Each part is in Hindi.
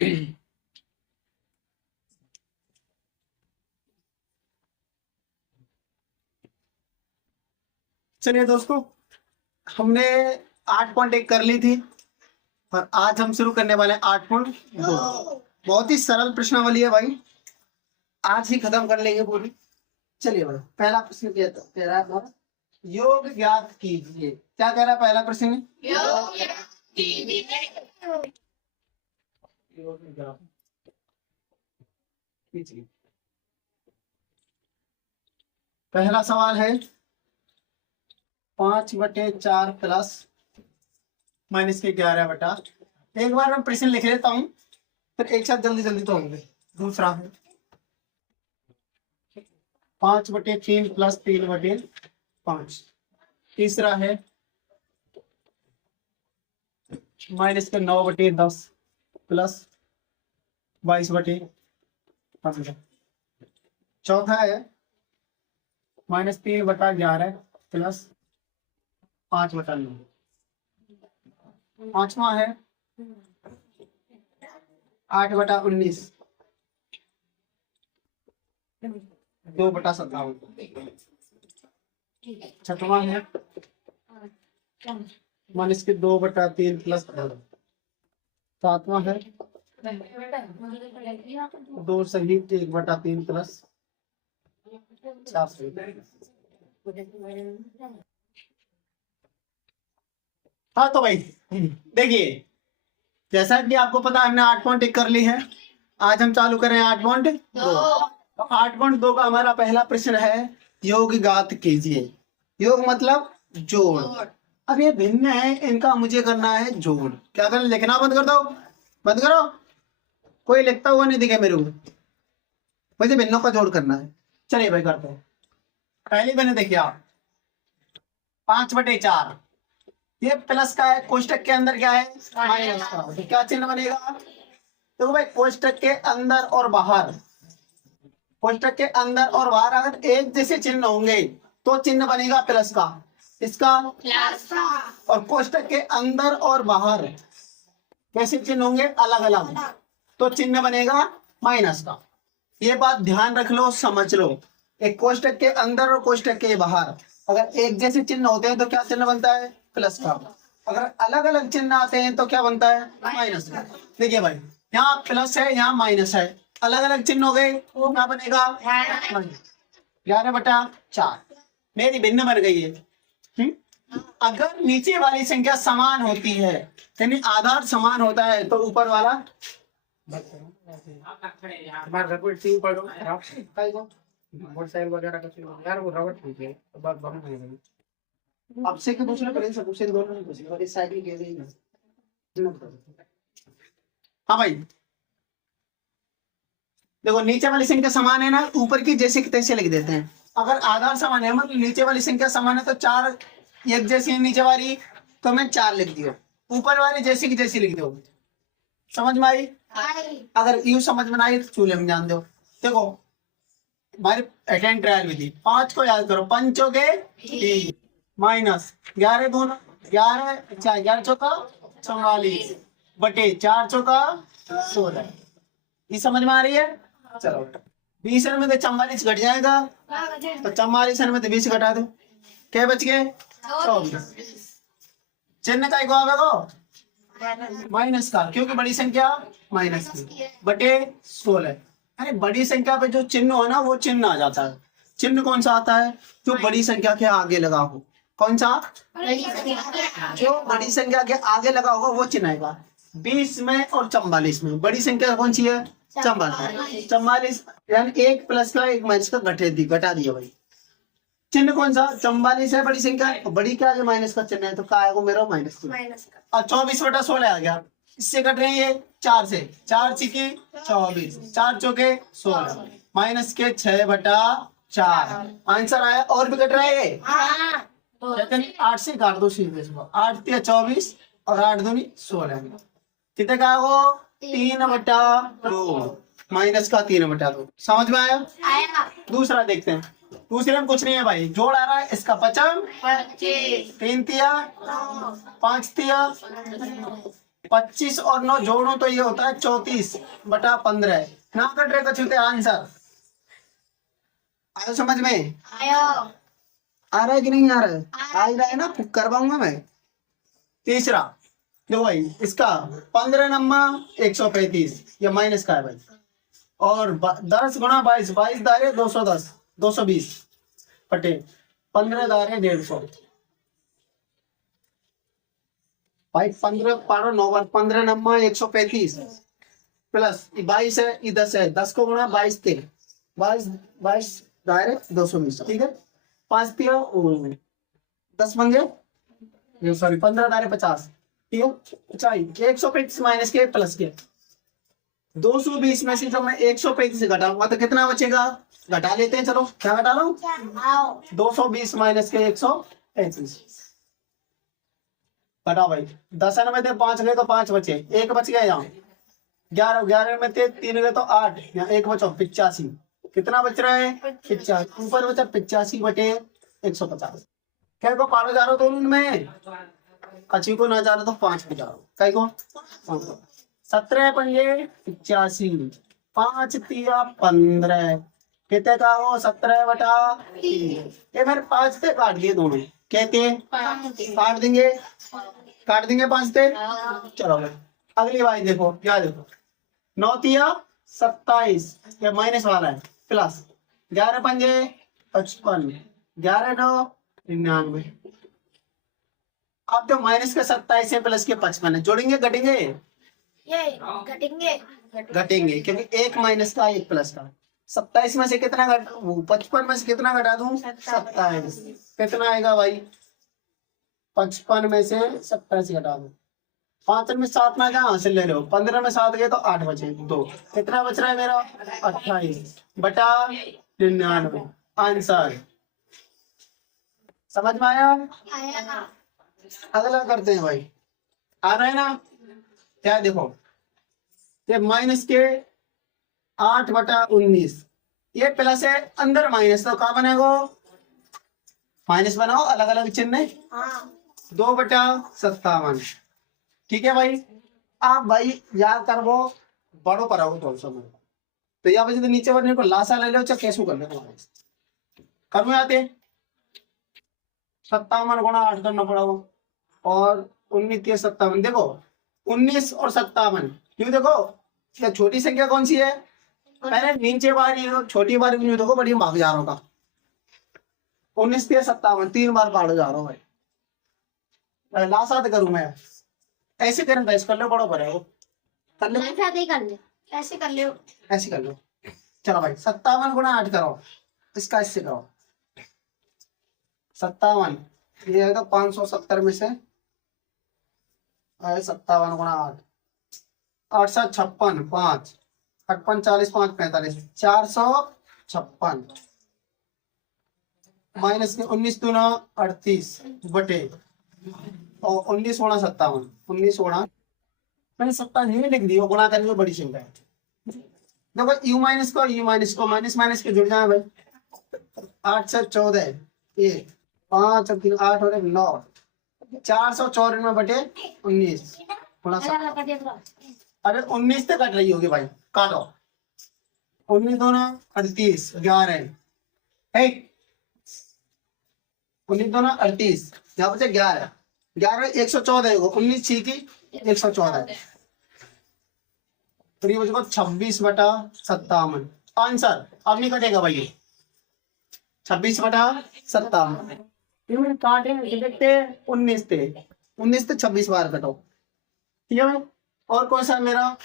चलिए दोस्तों, हमने 8.1 कर ली थी और आज हम शुरू करने वाले हैं 8.2। बहुत ही सरल प्रश्नावली है भाई, आज ही खत्म कर लेंगे पूरी। चलिए भाई, पहला प्रश्न क्या कह रहा है? योग ज्ञात कीजिए। क्या कह रहा है पहला प्रश्न? योग ज्ञात कीजिए। पहला सवाल है 5/4 प्लस -11/। एक बार मैं प्रश्न लिख लेता हूँ, फिर एक साथ जल्दी जल्दी तो होंगे। दूसरा है 5/3 प्लस 3/5। तीसरा है -9/10 प्लस 22/15। चौथा है -3/11 प्लस 5/9। पांचवा है 8/19 2/57। छठवां है -2/3 प्लस 18। सातवां है 2 सही 1/3 प्लस 4। हाँ तो भाई देखिए, जैसा कि आपको पता है हमने 8.1 कर ली है। आज हम चालू करें 8.2। तो 8.2 का हमारा पहला प्रश्न है योग ज्ञात कीजिए। योग मतलब जोड़। अब ये भिन्न है, इनका मुझे करना है जोड़। क्या करना? लिखना बंद कर दो, बंद करो। कोई लिखता हुआ नहीं दिखे मेरे को, मुझे भिन्नों का जोड़ करना है। चलिए भाई करते हैं। पहले मैंने देखिए आप 5/4 ये प्लस का है, कोष्टक के अंदर क्या है? माइनस का। तो क्या चिन्ह बनेगा? देखो भाई, कोष्टक के अंदर और बाहर, कोष्टक के अंदर और बाहर अगर एक जैसे चिन्ह होंगे तो चिन्ह बनेगा प्लस का, इसका प्लस का। और कोष्टक के अंदर और बाहर कैसे चिन्ह होंगे? अलग अलग, तो चिन्ह बनेगा माइनस का। ये बात ध्यान रख लो, समझ लो। एक कोष्टक के अंदर और कोष्टक के बाहर अगर एक जैसे चिन्ह होते हैं तो क्या चिन्ह बनता है? प्लस का। अगर अलग अलग चिन्ह आते हैं तो क्या बनता है? माइनस का। देखिए भाई, यहाँ प्लस है, यहाँ माइनस है, अलग अलग चिन्ह हो गए तो क्या बनेगा? 11/4 मेरी भिन्न बन गई है। अगर नीचे वाली संख्या समान होती है, यानी आधार समान होता है, तो ऊपर वाला आपसे के पूछ रहे सब पूछे, दोनों नहीं पूछे और इस साइकिल के लिए ना। हाँ भाई देखो, नीचे वाली संख्या समान है ना, ऊपर की जैसे कि तैसे लिख देते हैं। अगर आधार समान है, मतलब नीचे वाली संख्या समान है, तो 4 एक जैसी है नीचे वाली, तो मैं 4 लिख दियो। ऊपर वाली जैसी की जैसी लिख दो। समझ में आई? अगर यूं समझ में आई तो चूल्हे में जान दो। देखो हमारी अटेंड ट्रायल विधि, 5 को याद करो, 5 के 3 माइनस 11 दूना 11 11 चौका 44 बटे 4 चौका 16। ये समझ में आ रही है? चलो 20 में तो 44 घट जाएगा, तो 44 में तो 20 घटा दो, क्या बच गए? 24। चिन्ह का आवेगा माइनस का, क्योंकि बड़ी संख्या माइनस की, बटे 16। अरे बड़ी संख्या पे जो चिन्ह हो ना, वो चिन्ह आ जाता है। चिन्ह कौन सा आता है? जो बड़ी संख्या के आगे लगा हो। कौन सा? जो बड़ी संख्या के आगे लगा होगा वो चिन्ह आएगा। 20 में और 44 में बड़ी संख्या कौन सी है? 44। 44 यानी एक प्लस का एक माइनस का घटा दिया भाई। चिन्ह कौन सा? 44 है बड़ी संख्या, बड़ी क्या आगे माइनस का चिन्ह है, तो क्या आएगा मेरा? माइनस का। और 24/16 आ गया, इससे कट रहे हैं ये 4 से, 4 छिके 24, 4 चौके 16, माइनस के 6/4 आंसर आया। और भी कट रहे हैं 8 से काट दो सीधे, 8 × 24 और 8 दूनी 16, कितने का वो? 3/2 माइनस का 3/2। समझ में आया? दूसरा देखते हैं। दूसरे में कुछ नहीं है भाई, जोड़ आ रहा है, इसका 55 3 तिया 5 तिया 25 और 9 जोड़ो तो ये होता है 34/15 ना कट रहे कछुते आंसर आयो समझ में आयो आ रहा है कि नहीं आ रहा है आ ही रहा है ना करवाऊंगा मैं तीसरा देखो भाई इसका 15 नंबर 135 ये माइनस का है भाई और 10 गुणा 22 22 दारे 210 220 बटे 15 दारे 150 भाई 15 पारो 9 बार 15 नंबर 135 प्लस 22 है ये 10 है 10 को गुणा 22 थे 22 दायरे 220 ठीक है 5 तिया 10 बन गए सॉरी 15 दायरे 50 ठीक है अच्छा 135 माइनस के प्लस के 220 में से जब मैं 135 से घटाऊंगा तो कितना बचेगा घटा लेते हैं चलो क्या घटा लो 220 माइनस के 135 घटाओ भाई 10 में थे 5 गए तो 5 बचे एक बच गया यहाँ 11 में थे 3 गए तो 8 यहाँ एक बचो 85 कितना बच रहा है 85 ऊपर बचा 85 बटे 150 क्या को पारो जा रहा हो दोनों में कची को ना जा रहा तो 5 पे जा रहा हूँ कई को 17 पंजे 85 5 तिया 15 कितने का हो 17/3 ये मेरे 5 से काट दिए दोनों कहते काट देंगे 5 से चलो भाई अगली बात देखो क्या देखो 9 तिया 27 ये माइनस वाला है प्लस 11 पंजे 55 11 9 99 अब तो माइनस के 27 है प्लस के 55 है जोड़ेंगे घटेंगे ये घटेंगे घटेंगे क्योंकि एक माइनस का एक प्लस का 27 में से कितना घट 55 में से कितना घटा दूं 27 कितना आएगा भाई 55 में से 27 घटा दो 5 में 7 ना कहाँ हासिल ले रहे हो 15 में 7 गए तो 8 बचे 2 कितना बच रहा है मेरा 28/99 आंसर समझ में आया अगला करते हैं भाई आ रहा है ना क्या देखो ये माइनस के 8/19 ये प्लस है अंदर माइनस तो कहा बनेगा माइनस बनाओ अलग अलग चिन्ह 2/57 ठीक है भाई आप भाई याद कर वो बड़ो पर आओ थोड़ा सा तो यहाँ पे नीचे बढ़ने को लासा ले लो चाहे कैसे कर लो तुम्हारे करो आते 57 गुणा 8 करना पड़ा वो और 19 के 57 देखो 19 और 57 क्यों देखो क्या छोटी संख्या कौन सी है पहले नीचे बारी छोटी बारी क्यों देखो बड़ी भाग जा रहा होगा 19 के 57 3 बार पढ़ जा रहा हूँ भाई लासात करूं मैं ऐसे करें बहस कर लो बड़ो भरे कर लो ऐसे कर लो ऐसे कर लो चलो भाई 57 गुणा 8 करो इसका इससे करो 57 ये है तो 570 में से 57 गुणा 8 8 7 56 5 58 40 5 45 456 माइनस के 19 दूना 38 बटे और 19 गुणा 57 19 गुणा मैंने 57 नहीं लिख दी गुणा करने में बड़ी संख्या है देखो यू माइनस को माइनस माइनस के जुड़ जाए भाई 8 से 14 ये 5 और 3 8 और 9 494 बटे 19 गुणा 7 अरे 19 से कट रही होगी भाई काटो 19 दोनों 38 11 19 दोनों 38 यहाँ पे 11 11 114 होगा 19 छीकी 114 तो ये मुझको 26/57 आंसर अब नहीं कटेगा भाई 26/57 काटे देखते 19 थे 19 से 26 बार कटो ठीक है भाई और कौन सा मेरा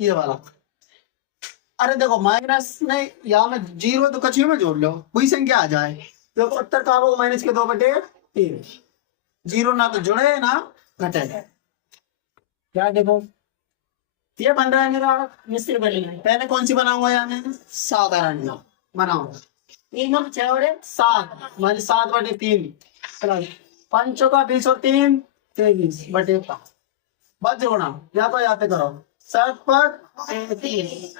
ये वाला अरे देखो माइनस नहीं यहाँ में 0 तो कछुए में जोड़ लो वही संख्या आ जाए तो 70 का होगा माइनस के 2/3 0 ना तो जुड़े ना घटे क्या देखो ये बन रहा है मेरा मिस्त्री बनेगा पहले कौन सी बनाऊंगा यहाँ में साधारण बनाऊंगा 3 6 7 मान 7/3 5 का 20 और 3 23 बटे बच जोड़ा या तो याद करो 7/3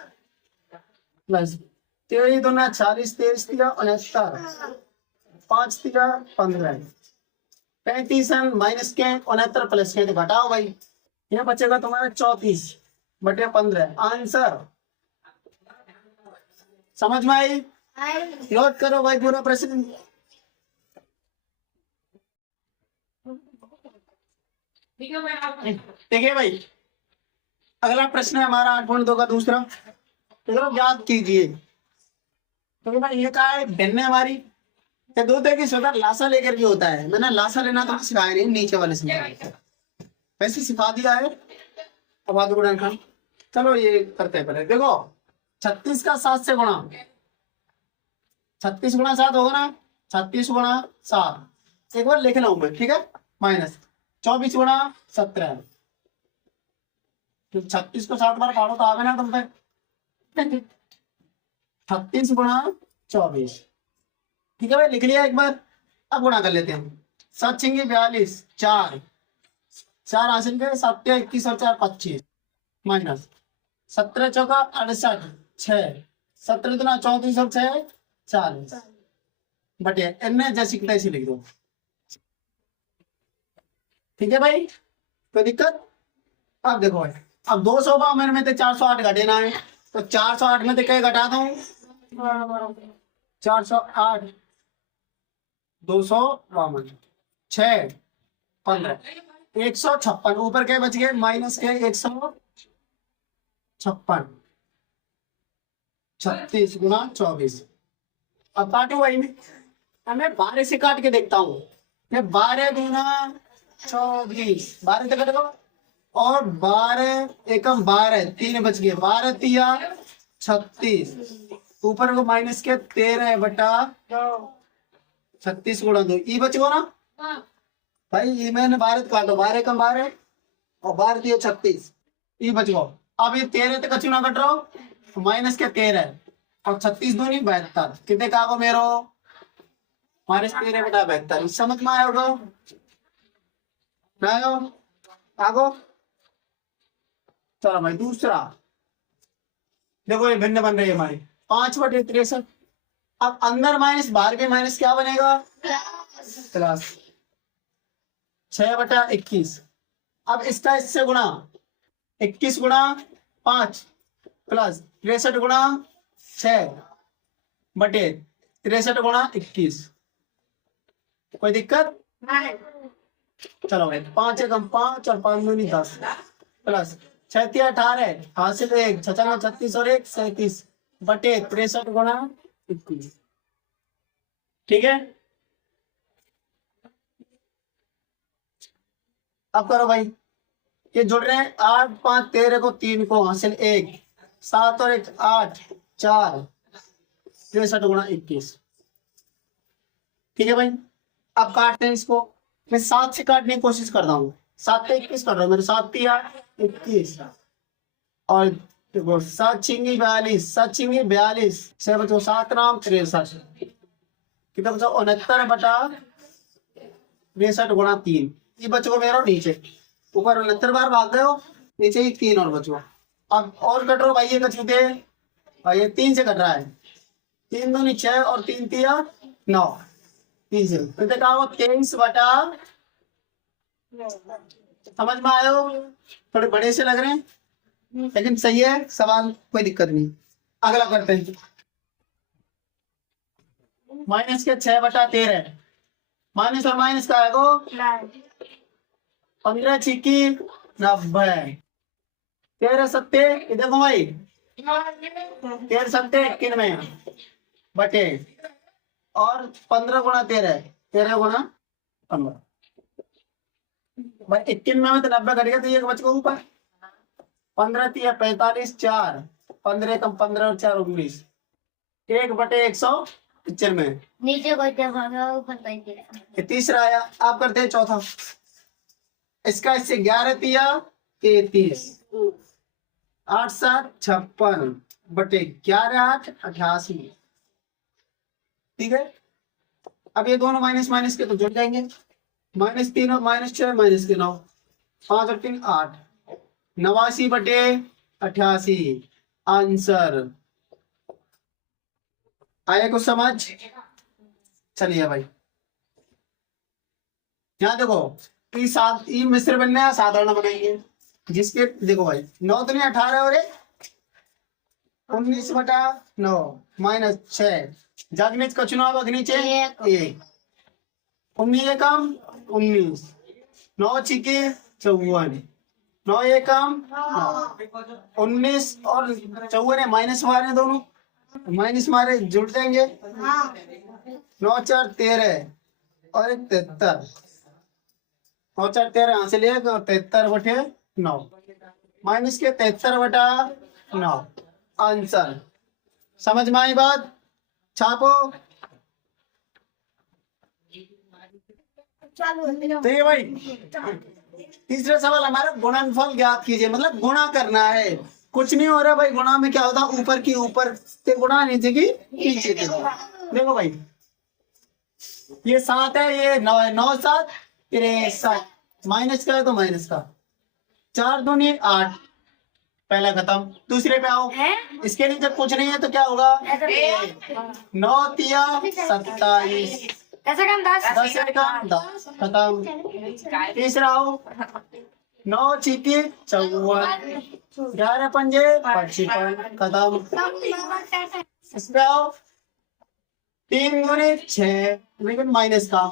प्लस 23 दूना 40 23 तिया 69 5 तिया 15 35 माइनस के 69 प्लस के तो घटाओ भाई ये बचेगा तुम्हारा 34/15 आंसर। समझ में आई? नोट करो भाई पूरा प्रश्न। ठीक है भाई, अगला प्रश्न है हमारा 8.2 का दूसरा। चलो याद कीजिए। तो भाई ये क्या है, भिन्न है हमारी। ये दो तरह की स्वतः लाशा लेकर के होता है। मैंने लाशा लेना तो सिखाया नहीं, नीचे वाले से वैसे सिखा दिया है। अब आगे गुणन खान, चलो ये करते हैं पहले। देखो 36 का 7 से गुणा, 36 गुणा 7 होगा ना, 36 गुणा 7 एक बार लिख लाऊं मैं, ठीक है, माइनस 24 गुणा 17। तो 36 को 7 बार काटो तो आवे ना तुम पे 36 गुणा 24। ठीक है भाई, लिख लिया एक बार। अब गुणा कर लेते हैं। 7 छिंगे 42, 4 हासिल के 7 21 और 4 25 माइनस 17 चौका 68 6 17 दुना 34 और 6 40 बटे इनमें जैसी की तैसी लिख दो। ठीक है भाई, कोई दिक्कत? अब देखो भाई, अब 200 मेरे में तो 408 घटे ना है, तो 408 में तो क्या घटा दूं, 408 252 6 15 156। ऊपर क्या बच गए, माइनस के 156। 36 गुणा 24। अब काटू भाई में, अब मैं 12 से काट के देखता हूँ। ये 12 गुना 24, 12 तक कटेगा और 12 एकम 12 3 बच गए, 12 तिया 36। ऊपर को माइनस के 13 बटा 36 गुणा 2 ई बच गो ना भाई। ई मैंने 12 काटो, 12 कम 12 और 12 दिया 36 ई बच गो। अब ये 13 तक कचू ना कट रहा हो, माइनस के 13 और 36 दूनी 72 कितने का को मेरो, माइनस 13 बटा 72। समझ में आया होगा आगो। चलो भाई दूसरा देखो, ये भिन्न बन रही है हमारी 5/63। अब अंदर माइनस बाहर के माइनस क्या बनेगा, प्लस 6/21। अब इसका इससे गुणा 21 गुणा 5 प्लस 63 गुणा 6 बटे 63 गुणा 21। कोई दिक्कत? चलो भाई 5 एकम 5 और 5 दूनी 10 प्लस 6 18 हासिल 1 6 36 और 1 37 बटे 63 गुणा 21। ठीक है, अब करो भाई, ये जुड़ रहे हैं 8 5 13 को 3 को हासिल 1 7 और 1 8 4 63 गुणा 21। ठीक है भाई, अब काटते हैं इसको। मैं 7 से काटने की कोशिश कर रहा हूँ, 7 से 21 कर रहा हूँ, मेरे 7 तिया 21 और देखो 7 छिंगी 42 7 छिंगी 42 6 बचो 7 नाम 63 कितना बचा 69 बटा 63 गुणा 3। ये बचो मेरा नीचे, ऊपर 69 बार भाग गए हो, नीचे ही 3 और बचो। अब और कट रहा भाई, ये कचूते भाई ये 3 से कट रहा है, 3 दूनी 6 और 3 तिया 9 3 से कितने का हो 23 बटा। समझ में आयो? थोड़े बड़े से लग रहे हैं लेकिन सही है सवाल, कोई दिक्कत नहीं। अगला करते हैं, माइनस के 6/13 माइनस और माइनस का है को 15 छिकी 90 13 सत्ते इधर को भाई 13 सत्ते 91 बटे और 15 गुणा 13 13 गुणा 15 भाई 91 में तो 90 कट गया तो ये बच गया ऊपर 15 तिया 45 4 15 कम 15 और 4 19 1 बटे 195। नीचे कोई देखागा ऊपर कोई देखागा। ये तीसरा आया। आप करते हैं चौथा, इसका इससे 11 तिया 33 8 7 56 बटे 11 8 88। ठीक है, अब ये दोनों माइनस माइनस के तो जुड़ जाएंगे, -3 और -6 माइनस के 9 5 और 3 8 89 बटे 88 आंसर। आया कुछ समझ? चलिए भाई यहाँ देखो, ई मिश्र बनने साधारण बनाएंगे जिसके देखो भाई 9 दूनी 18 और 19/9 माइनस 6 जागनीच का चुनाव अग्निचे एक। 19 एकम 19 9 छिके 54 9 एकम 19 और 54 है माइनस मारे दोनों माइनस मारे जुड़ जाएंगे 9 4 13 और 73 9 4 13 यहाँ से लिया 73/9 माइनस के 73/9 आंसर। समझ में आई बात? छापो। तो ये भाई तीसरा सवाल हमारा गुणनफल ज्ञात कीजिए, मतलब गुणा करना है। कुछ नहीं हो रहा भाई, गुणा में क्या होता है ऊपर की ऊपर से गुणा नीचे की नीचे से गुणा। देखो भाई ये 7 है, ये 9 है, 9 7 63 माइनस का है तो माइनस का 4 दूनी 8 पहला खत्म। दूसरे पे आओ, इसके नीचे कुछ नहीं है तो क्या होगा 9 तिया 27 कैसे कम 10 10 एकम 10 खत्म। तीसरा आओ 9 छिके 54 11 पंजे 55 खत्म। इस पे आओ 3 गुने 6 लेकिन माइनस का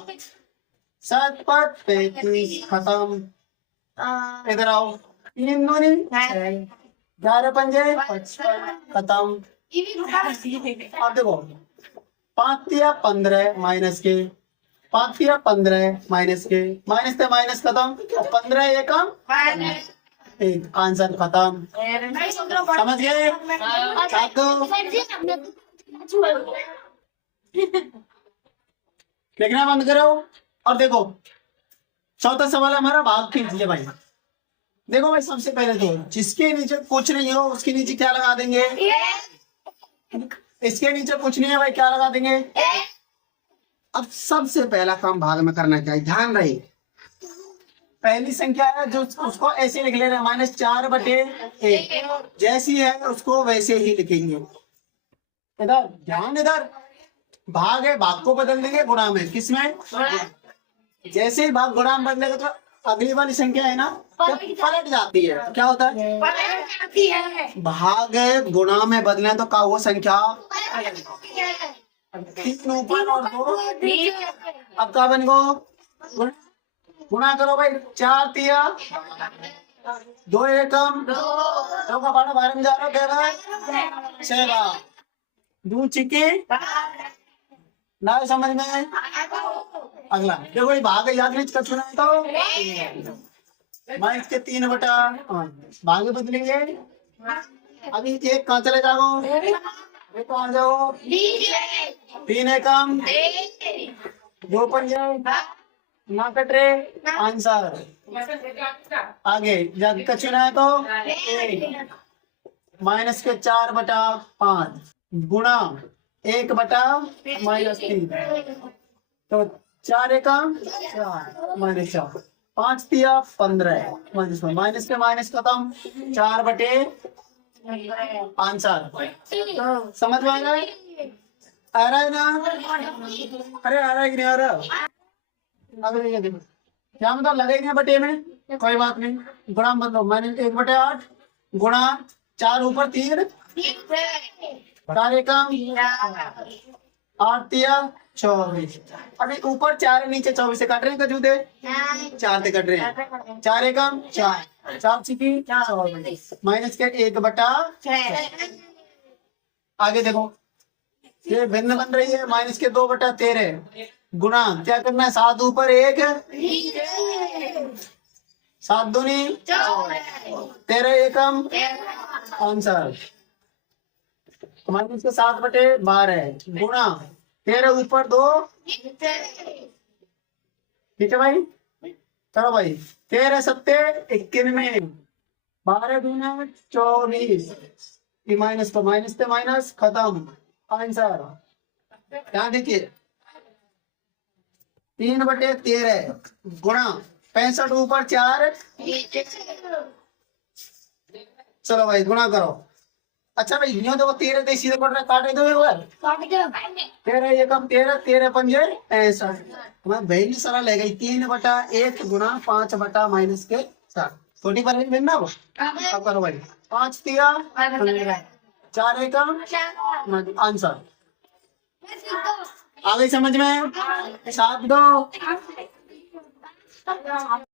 7 पर 35 खत्म। इधर आओ 3 गुने 6 11 पंजे 55 खत्म। अब देखो 5 तिया 15 माइनस के 5 तिया 15 माइनस के माइनस से माइनस खत्म 15 एकम 1 आंसर खत्म। समझ गए? काट दो। लिखना बंद करो और देखो चौथा सवाल हमारा भाग कीजिए भाई। देखो भाई सबसे पहले तो जिसके नीचे कुछ नहीं हो उसके नीचे क्या लगा देंगे, इसके नीचे कुछ नहीं है भाई क्या लगा देंगे। अब सबसे पहला काम भाग में करना चाहिए, ध्यान रहे पहली संख्या है जो उसको ऐसे लिख लेना -4/1 जैसी है उसको वैसे ही लिखेंगे। इधर ध्यान, इधर भाग है भाग को बदल देंगे गुणा में। किसमें? जैसे ही भाग गुणा में बदलेगा तो अगली वाली संख्या है ना पलट जाती है। क्या होता है? भाग है गुणा में बदले तो का वो संख्या 3 ऊपर और 2 अब का बन गो गुणा करो भाई 4 तिया 2 एकम 2 का बारह 12 में जा रहा है 6 2 छिके ना समझ में। अगला देखो भाई भाग याद नहीं कर सुना तो माइनस के 3/8 भाग में बदलेंगे। अभी एक कहाँ चले जाओ एक कहाँ जाओ 3 एकम 2 पंजे ना कट रहे आंसर। आगे जब कचुना है तो माइनस के 4/5 गुणा 1/-3 तो 4 एकम 4 माइनस 4 5 तिया 15 माइनस के माइनस खत्म 4/, आंसर। समझ में आ रहा है? आ रहा है ना? अरे आ रहा है कि नहीं आ रहा? अगर ये देखो क्या मतलब लगा ही नहीं बटे में, कोई बात नहीं गुणा बदलो माइनस 1/8 गुणा 4 ऊपर 3 4 एकम 8 तिया 24। अभी ऊपर 4 नीचे 24 से काट रहे हैं कजूदे 4 से कट रहे हैं 4 एकम 4 4 छिकी 24 माइनस के 1/6। आगे देखो ये भिन्न बन रही है माइनस के 2/13 गुणा क्या करना है 7 ऊपर 1 7 दूनी 13 एकम आंसर। माइनस के 7/12 गुणा 13 ऊपर 2 ठीक है भाई। चलो भाई 13 सत्ते 91 12 दूना 24 माइनस को माइनस से माइनस खत्म आंसर। ध्यान देखिए 3/13 गुणा 65 ऊपर 4 चलो भाई गुणा करो। अच्छा भाई यूं देखो 13 से सीधे पड़ रहा काटे दो एक बार 13 एकम 13 13 पंजे 65 मैं वैल्यू सरल है गई 3/1 गुणा 5/- के 7 छोटी पर देना वो अब करो भाई 5 दिया 4 एक आंसर आ गई समझ में 7 2